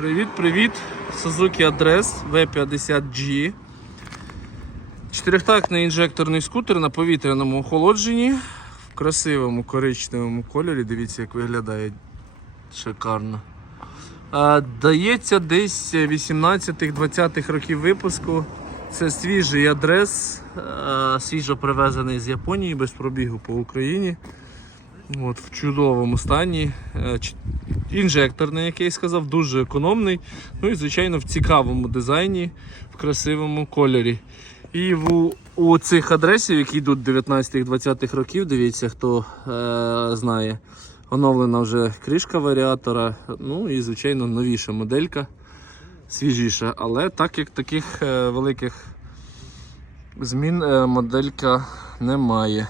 Привіт-привіт! Suzuki Address V50G. Чотирьохтактний інжекторний скутер на повітряному охолодженні в красивому коричневому кольорі. Дивіться, як виглядає шикарно. Дається десь 18-20-х років випуску. Це свіжий адрес, свіжо привезений з Японії без пробігу по Україні. От, в чудовому стані. Інжекторний, як я і сказав, дуже економний. Ну і, звичайно, в цікавому дизайні, в красивому кольорі. І в, у цих адресів, які йдуть 19-20-х років, дивіться, хто е, знає, оновлена вже кришка варіатора. Ну і, звичайно, новіша моделька, свіжіша. Але так як таких е, великих змін е, моделька немає.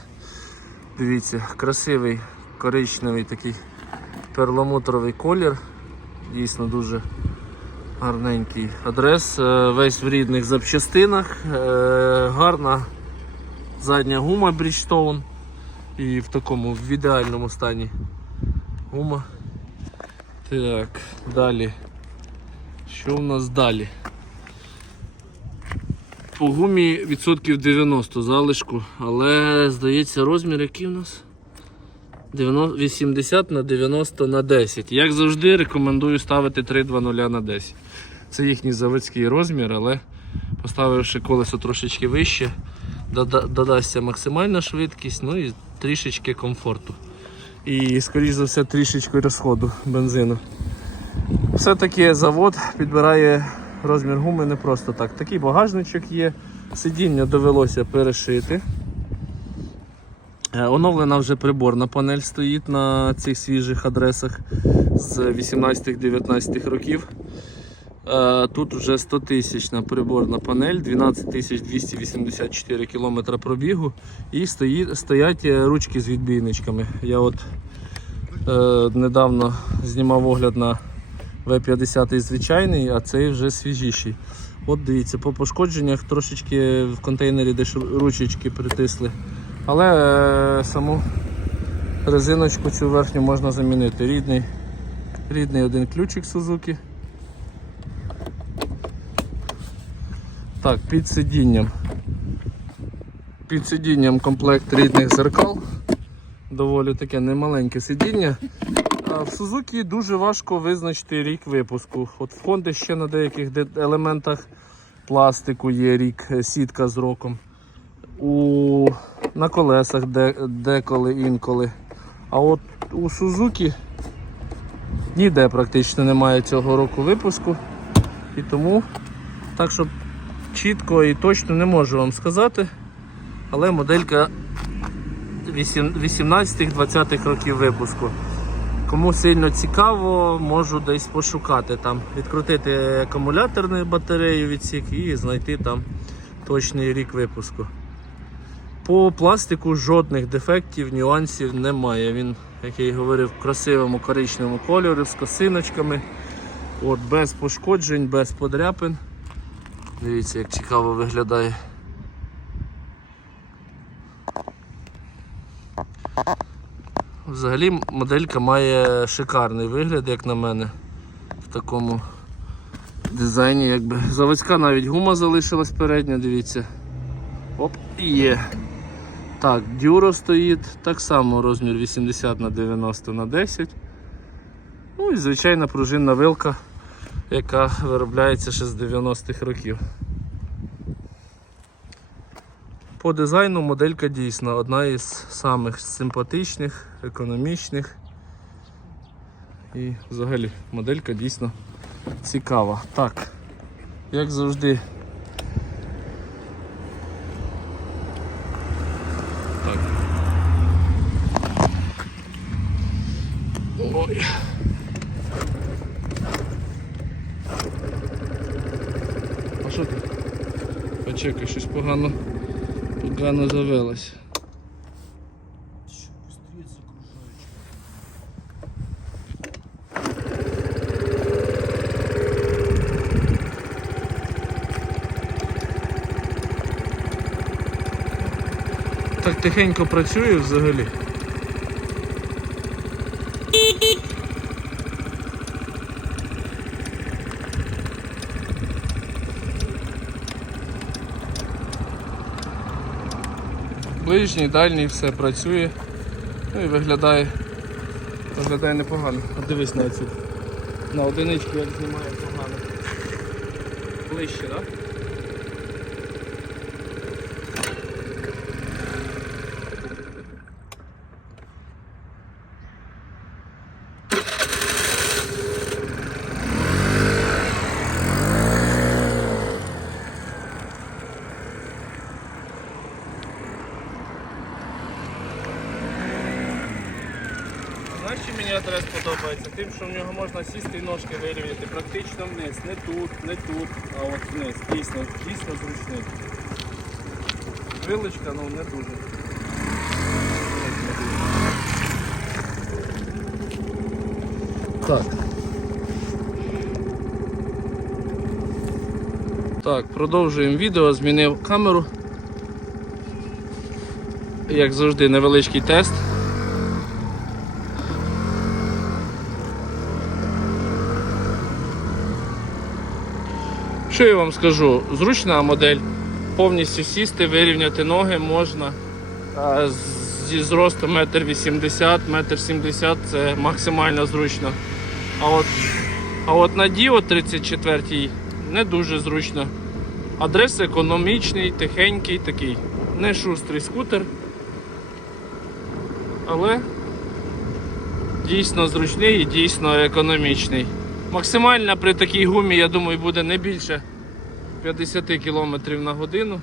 Дивіться, красивий коричневий такий перламутровий колір. Дійсно дуже гарненький адрес. е, Весь в рідних запчастинах. е, Гарна задня гума Bridgestone. І в такому в ідеальному стані гума. Так, далі. Що у нас далі? По гумі відсотків 90 залишку, але здається розмір який у нас? 90 80 на 90 на 10. Як завжди, рекомендую ставити 320 на 10. Це їхній заводський розмір, але поставивши колесо трошечки вище, додасться максимальна швидкість, ну і трішечки комфорту. І, скоріш за все, трішечки розходу бензину. Все-таки завод підбирає розмір гуми не просто так. Такий багажничок є, сидіння довелося перешити. Е, Оновлена вже приборна панель стоїть на цих свіжих адресах з 18-19 років. Е, Тут вже 100 тисячна приборна панель, 12 284 км пробігу і стоїть, стоять е, ручки з відбійничками. Я от е, недавно знімав огляд на V50 звичайний, а цей вже свіжіший. От дивіться, по пошкодженнях трошечки в контейнері десь ручечки притисли. Але е, саму резиночку цю верхню можна замінити. Рідний, рідний один ключик Suzuki. Так, під сидінням. Під сидінням комплект рідних зеркал. Доволі таке немаленьке сидіння. А в Suzuki дуже важко визначити рік випуску. От в Honda ще на деяких елементах пластику є рік, е, сітка з роком. У, на колесах де, деколи інколи. А от у Suzuki ніде практично немає цього року випуску. І тому так, щоб чітко і точно не можу вам сказати. Але моделька 18-20 років випуску. Кому сильно цікаво, можу десь пошукати там, відкрутити акумуляторну батарею відсік і знайти там точний рік випуску. По пластику жодних дефектів, нюансів немає. Він, як я і говорив, в красивому коричневому кольорі з косиночками. От, без пошкоджень, без подряпин. Дивіться, як цікаво виглядає. Взагалі моделька має шикарний вигляд, як на мене, в такому дизайні. Якби. Заводська навіть гума залишилась передня, дивіться. Оп, є. Так, дюро стоїть, так само розмір 80 на 90 на 10. Ну і звичайна пружинна вилка, яка виробляється ще з 90-х років. По дизайну моделька дійсно одна із самих симпатичних, економічних. І взагалі моделька дійсно цікава. Так, як завжди. Так. Ой. А що ти? Почекай, щось погано. Погано завелось. Так тихенько працює взагалі. Ближній, дальній, все працює. Ну і виглядає, виглядає непогано. А дивись на цю. На одиничку як знімає погано. Ближче, так? Да? Знаєш, що мені адрес подобається? Тим, що в нього можна сісти і ножки вирівняти практично вниз. Не тут, не тут, а от вниз. Дійсно, дійсно зручний. Вилочка, ну не дуже. Так. Так, продовжуємо відео, змінив камеру. Як завжди, невеличкий тест. Що я вам скажу? Зручна модель. Повністю сісти, вирівняти ноги можна. Зі зросту 1,80 м, 1,70 м це максимально зручно. А от, а от на Діо 34 не дуже зручно. Адрес економічний, тихенький такий. Не шустрий скутер. Але дійсно зручний і дійсно економічний. Максимальна при такій гумі, я думаю, буде не більше 50 км на годину.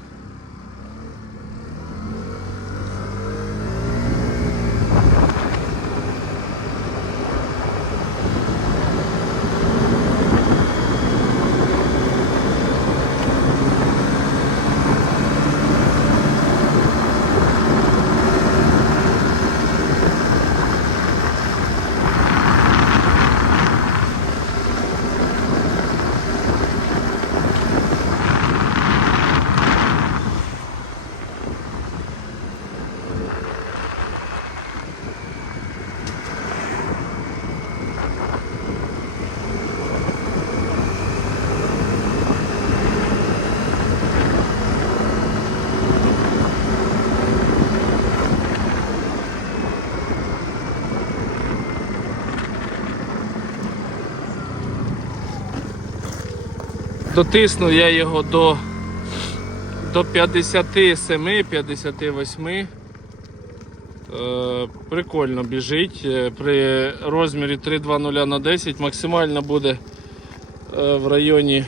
Дотиснув я його до, до 57-58. Е, прикольно біжить. Е, При розмірі 320 на 10 максимально буде е, в районі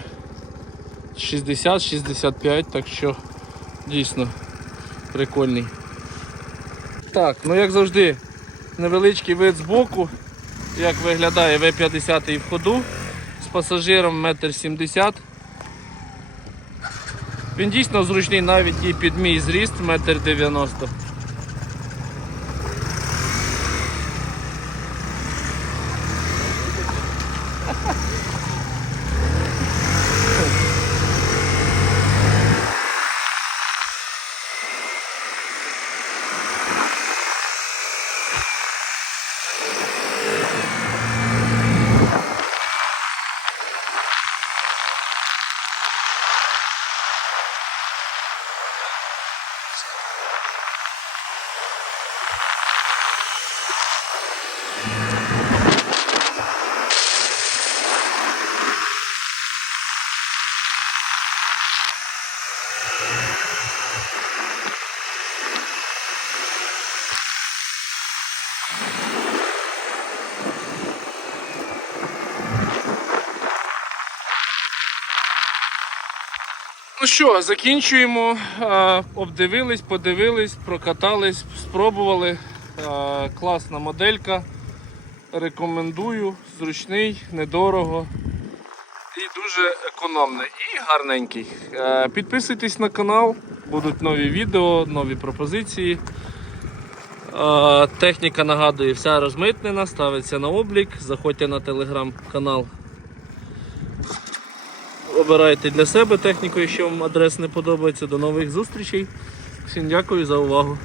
60-65, так що дійсно прикольний. Так, ну як завжди, невеличкий вид з боку, як виглядає В-50 в ходу з пасажиром 1,70 м. Він дійсно зручний навіть і під мій зріст 1,90 м. Ну що, закінчуємо. Обдивились, подивились, прокатались, спробували. Класна моделька. Рекомендую, зручний, недорого і дуже економний і гарненький. Підписуйтесь на канал, будуть нові відео, нові пропозиції. Техніка нагадую, вся розмитнена, ставиться на облік. Заходьте на телеграм-канал. Обирайте для себе техніку, якщо вам адрес не подобається. До нових зустрічей. Всім дякую за увагу.